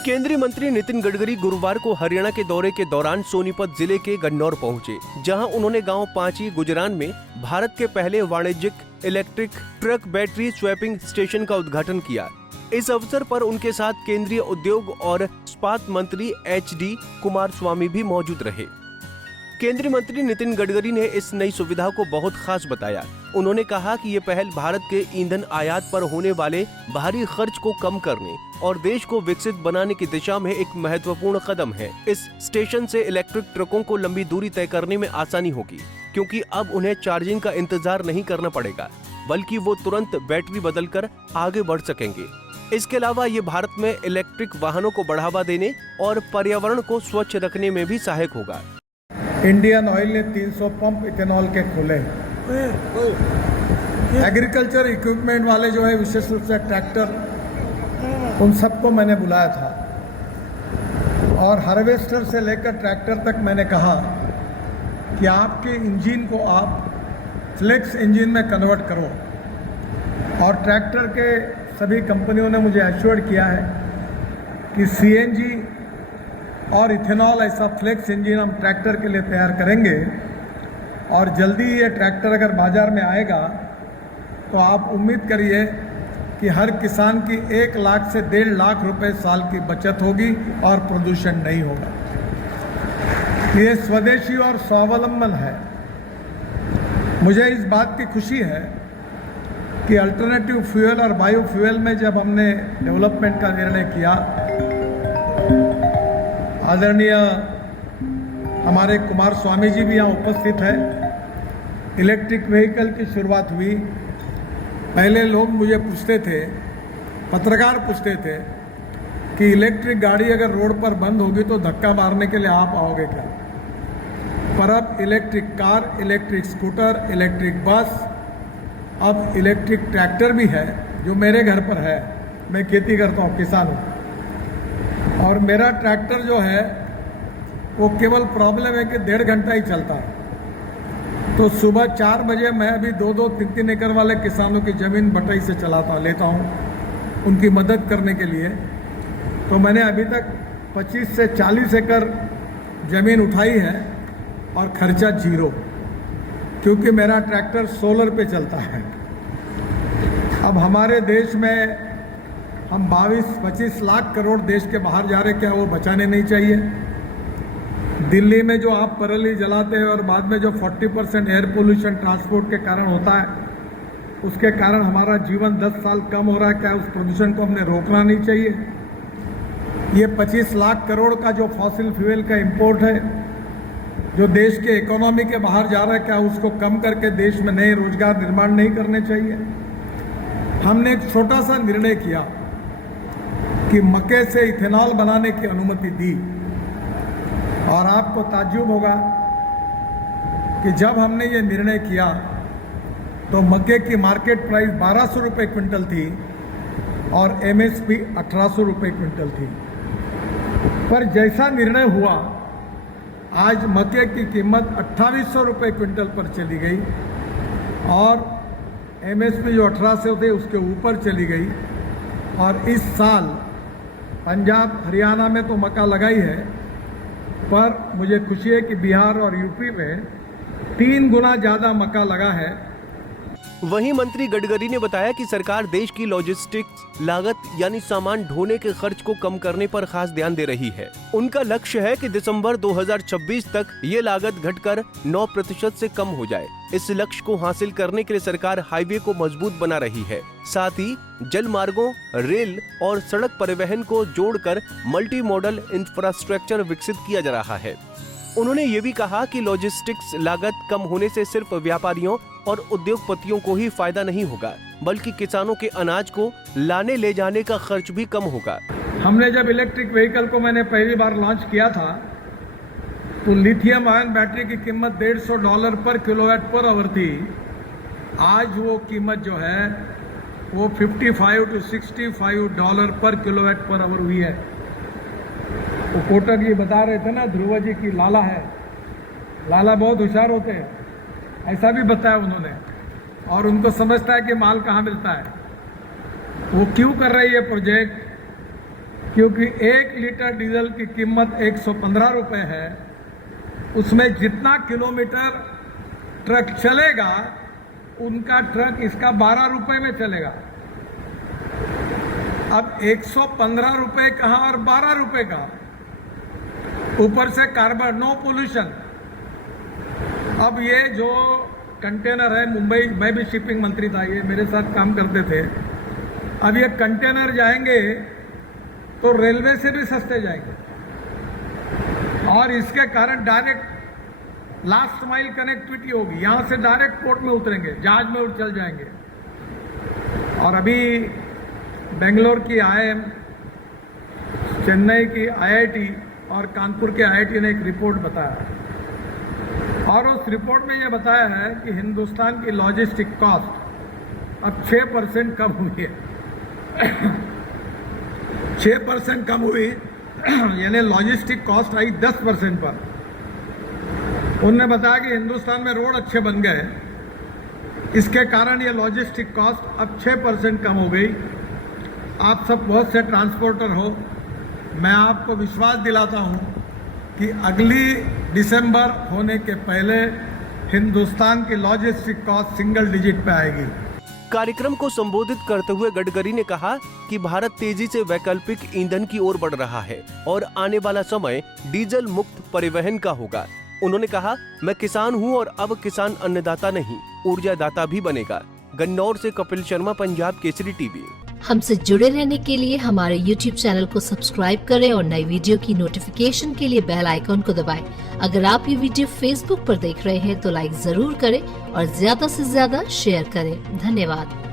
केंद्रीय मंत्री नितिन गडकरी गुरुवार को हरियाणा के दौरे के दौरान सोनीपत जिले के गन्नौर पहुंचे, जहां उन्होंने गांव पांची गुजरान में भारत के पहले वाणिज्यिक electric truck battery swapping station का उद्घाटन किया। इस अवसर पर उनके साथ केंद्रीय उद्योग और इस्पात मंत्री HD कुमारस्वामी भी मौजूद रहे। केंद्रीय मंत्री नितिन गडकरी ने इस नई सुविधा को बहुत खास बताया। उन्होंने कहा कि ये पहल भारत के ईंधन आयात पर होने वाले भारी खर्च को कम करने और देश को विकसित बनाने की दिशा में एक महत्वपूर्ण कदम है। इस स्टेशन से इलेक्ट्रिक ट्रकों को लंबी दूरी तय करने में आसानी होगी, क्योंकि अब उन्हें चार्जिंग का इंतजार नहीं करना पड़ेगा, बल्कि वो तुरंत बैटरी बदलकर आगे बढ़ सकेंगे। इसके अलावा ये भारत में इलेक्ट्रिक वाहनों को बढ़ावा देने और पर्यावरण को स्वच्छ रखने में भी सहायक होगा। इंडियन ऑयल ने 300 पंप इथेनॉल के खोले। एग्रीकल्चर इक्विपमेंट वाले जो है, विशेष रूप से ट्रैक्टर, उन सबको मैंने बुलाया था और हार्वेस्टर से लेकर ट्रैक्टर तक मैंने कहा कि आपके इंजन को आप फ्लेक्स इंजन में कन्वर्ट करो। और ट्रैक्टर के सभी कंपनियों ने मुझे एश्योर्ड किया है कि CNG और इथेनॉल ऐसा फ्लेक्स इंजन हम ट्रैक्टर के लिए तैयार करेंगे और जल्दी ये ट्रैक्टर अगर बाज़ार में आएगा तो आप उम्मीद करिए कि हर किसान की 1 लाख से 1.5 लाख रुपए साल की बचत होगी और प्रदूषण नहीं होगा। ये स्वदेशी और स्वावलंबन है। मुझे इस बात की खुशी है कि अल्टरनेटिव फ्यूल और बायो फ्यूल में जब हमने डेवलपमेंट का निर्णय किया, आदरणीय हमारे कुमारस्वामी जी भी यहाँ उपस्थित है, इलेक्ट्रिक व्हीकल की शुरुआत हुई। पहले लोग मुझे पूछते थे, पत्रकार पूछते थे कि इलेक्ट्रिक गाड़ी अगर रोड पर बंद होगी तो धक्का मारने के लिए आप आओगे क्या? पर अब electric car, electric scooter, electric bus, अब इलेक्ट्रिक ट्रैक्टर भी है जो मेरे घर पर है। मैं खेती करता हूँ, किसान हूँ, और मेरा ट्रैक्टर जो है वो केवल प्रॉब्लम है कि 1.5 घंटा ही चलता है। तो सुबह 4 बजे मैं अभी 2-2, 3-3 एकड़ वाले किसानों की ज़मीन बटाई से लेता हूँ उनकी मदद करने के लिए। तो मैंने अभी तक 25 से 40 एकड़ ज़मीन उठाई है और खर्चा 0, क्योंकि मेरा ट्रैक्टर सोलर पे चलता है। अब हमारे देश में हम 22-25 लाख करोड़ देश के बाहर जा रहे, क्या वो बचाने नहीं चाहिए? दिल्ली में जो आप पराली जलाते हैं और बाद में जो 40% एयर पोल्यूशन ट्रांसपोर्ट के कारण होता है, उसके कारण हमारा जीवन 10 साल कम हो रहा है, क्या उस प्रदूषण को हमने रोकना नहीं चाहिए? ये 25 लाख करोड़ का जो फॉसिल फ्यूल का इंपोर्ट है, जो देश के इकोनॉमी के बाहर जा रहा है, क्या उसको कम करके देश में नए रोजगार निर्माण नहीं करने चाहिए? हमने एक छोटा सा निर्णय किया कि मक्के से इथेनॉल बनाने की अनुमति दी, और आपको ताज्जुब होगा कि जब हमने ये निर्णय किया तो मक्के की मार्केट प्राइस 1200 रुपये क्विंटल थी और MSP 1800 रुपये क्विंटल थी। पर जैसा निर्णय हुआ, आज मक्के की कीमत 2800 रुपये क्विंटल पर चली गई और MSP जो 1800 थे उसके ऊपर चली गई। और इस साल पंजाब, हरियाणा में तो मक्का लगा ही है, पर मुझे खुशी है कि बिहार और यूपी में 3 गुना ज़्यादा मक्का लगा है। वहीं मंत्री गडकरी ने बताया कि सरकार देश की लॉजिस्टिक्स लागत यानी सामान ढोने के खर्च को कम करने पर खास ध्यान दे रही है। उनका लक्ष्य है कि दिसंबर 2026 तक ये लागत घटकर 9% से कम हो जाए। इस लक्ष्य को हासिल करने के लिए सरकार हाईवे को मजबूत बना रही है, साथ ही जल मार्गों, रेल और सड़क परिवहन को जोड़कर मल्टी मॉडल इंफ्रास्ट्रक्चर विकसित किया जा रहा है। उन्होंने ये भी कहा कि लॉजिस्टिक्स लागत कम होने से सिर्फ व्यापारियों और उद्योगपतियों को ही फायदा नहीं होगा, बल्कि किसानों के अनाज को लाने ले जाने का खर्च भी कम होगा। हमने जब इलेक्ट्रिक व्हीकल को मैंने पहली बार लॉन्च किया था तो लिथियम आयन बैटरी की कीमत $150 पर kWh थी। आज वो कीमत जो है वो $55 to $65 पर kWh हुई है। वो कोटक जी बता रहे थे ना, ध्रुव जी की लाला है, लाला बहुत होशियार होते हैं, ऐसा भी बताया उन्होंने, और उनको समझता है कि माल कहाँ मिलता है। वो क्यों कर रही है प्रोजेक्ट क्योंकि 1 लीटर डीजल की कीमत 115 रुपए है, उसमें जितना किलोमीटर ट्रक चलेगा उनका ट्रक इसका 12 रुपए में चलेगा। अब 115 रुपए कहाँ और 12 रुपए का, ऊपर से कार्बन, नो पोल्यूशन। अब ये जो कंटेनर है, मुंबई मैं भी शिपिंग मंत्री था, ये मेरे साथ काम करते थे। अब ये कंटेनर जाएंगे तो रेलवे से भी सस्ते जाएंगे और इसके कारण डायरेक्ट लास्ट माइल कनेक्टिविटी होगी। यहाँ से डायरेक्ट पोर्ट में उतरेंगे, जहाज में चल जाएंगे। और अभी बेंगलोर की IIM, चेन्नई की IIT और कानपुर के IIT ने एक रिपोर्ट बताया और उस रिपोर्ट में यह बताया है कि हिंदुस्तान की लॉजिस्टिक कॉस्ट अब 6% कम हुई है। 6% कम हुई, यानी लॉजिस्टिक कॉस्ट आई 10% पर। उन्होंने बताया कि हिंदुस्तान में रोड अच्छे बन गए, इसके कारण ये लॉजिस्टिक कॉस्ट अब 6% कम हो गई। आप सब बहुत से ट्रांसपोर्टर हो, मैं आपको विश्वास दिलाता हूं कि अगली दिसंबर होने के पहले हिंदुस्तान की लॉजिस्टिक कॉस्ट सिंगल डिजिट पे आएगी। कार्यक्रम को संबोधित करते हुए गडकरी ने कहा कि भारत तेजी से वैकल्पिक ईंधन की ओर बढ़ रहा है और आने वाला समय डीजल मुक्त परिवहन का होगा। उन्होंने कहा, मैं किसान हूं और अब किसान अन्नदाता नहीं, ऊर्जादाता भी बनेगा। गन्नौर से कपिल शर्मा, पंजाब केसरी टीवी। हमसे जुड़े रहने के लिए हमारे YouTube चैनल को सब्सक्राइब करें और नई वीडियो की नोटिफिकेशन के लिए बेल आइकॉन को दबाएं। अगर आप ये वीडियो Facebook पर देख रहे हैं तो लाइक जरूर करें और ज्यादा से ज्यादा शेयर करें। धन्यवाद।